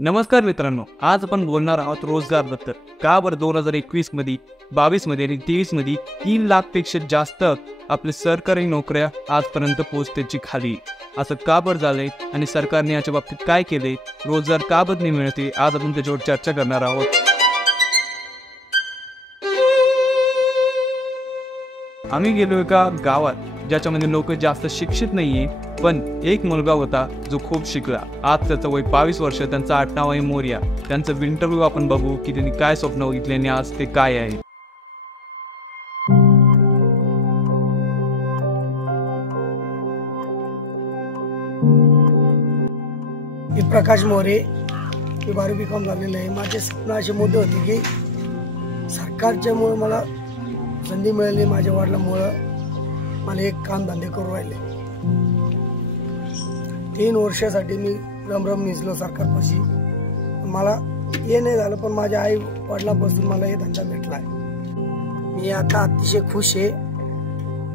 नमस्कार मित्रांनो, आज आपण बोलणार आहोत रोजगारबद्दल। का बरं 2021 मध्ये 22 मध्ये आणि 23 मध्ये 3 लाखपेक्षा जास्त आपले सरकारी नोकऱ्या आजपर्यंत पोहोचण्याची खाली। असं का बरं झालंय आणि सरकारने याच्या बाबतीत काय केले, रोजगार का बरं नाही मिळते, आज आपण त्याच्यावर चर्चा करणार आहोत। आम्ही गेलो एका गावात ज्याच्यामध्ये लोक जास्त शिक्षित नाहीये, पण एक मुलगा होता जो खूप शिकला। आज त्याचं वय 22 वर्ष, त्यांचं आडनाव आहे मोरिया। त्यांचं इंटरव्ह्यू आपण बघू की त्यांनी काय स्वप्न बघितले आणि आज ते काय आहे। मी प्रकाश मोरे, मी 12वी B.Com झालेलं आहे। माझे स्वप्न असे मोठे होते की सरकारच्यामुळे मला संधी मिळाली, माझ्या वडिलांमुळे मला एक काम धंदे करू राहिले। 3 वर्षासाठी मी रमरम निजलो सरकारपाशी, मला हे नाही झालं, पण माझ्या आई वडिलांपासून मला हे धंदा भेटलाय। मी आता अतिशय खुश आहे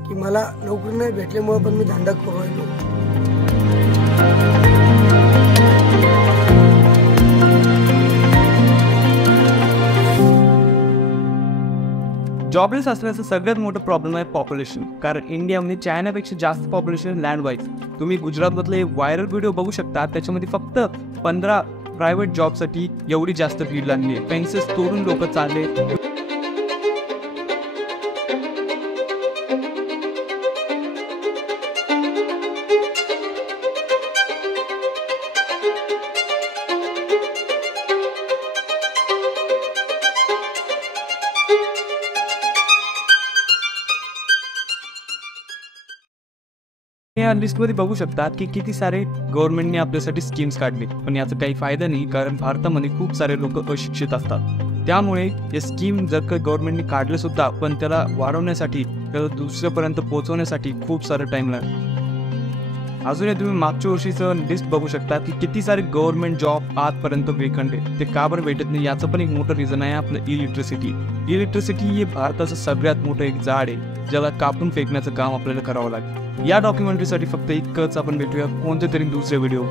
की मला नोकरी नाही भेटल्यामुळे पण मी धंदा करू राहिलो। जॉबलेस असण्याचं सगळ्यात मोठं प्रॉब्लेम आहे पॉप्युलेशन। कारण इंडियामध्ये चायनापेक्षा जास्त पॉप्युलेशन लँड वाईज। तुम्ही गुजरातमधले व्हायरल व्हिडिओ बघू शकता, त्याच्यामध्ये फक्त 15 प्रायव्हेट जॉबसाठी एवढी जास्त भीड लागली आहे। पेन्सेस तोडून लोक चालले। या लिस्टमध्ये बघू शकता की किती सारे गव्हर्नमेंटने आपल्यासाठी स्कीम्स काढले, पण याचा काही फायदा नाही, कारण भारतामध्ये खूप सारे लोक अशिक्षित असतात। त्यामुळे हे स्कीम जर का गव्हर्नमेंटने काढले सुद्धा, पण त्याला वाढवण्यासाठी, त्याला दुसऱ्यापर्यंत पोहोचवण्यासाठी खूप सारा टाइम लागतो। अजूनही तुम्ही मागच्या वर्षीचं लिस्ट बघू शकता की किती सारे गव्हर्नमेंट जॉब आजपर्यंत वेकंट आहे। ते का बरं भेटत नाही, याचं पण एक मोठं रिझन आहे आपलं इलिटरेसिटी। इलिटरेसिटी हे भारताचं सगळ्यात मोठं एक झाड आहे, ज्याला कापून फेकण्याचं काम आपल्याला करावं लागेल। या डॉक्युमेंटरीसाठी फक्त इतकंच, आपण भेटूया कोणत्या तरी दुसऱ्या व्हिडिओ।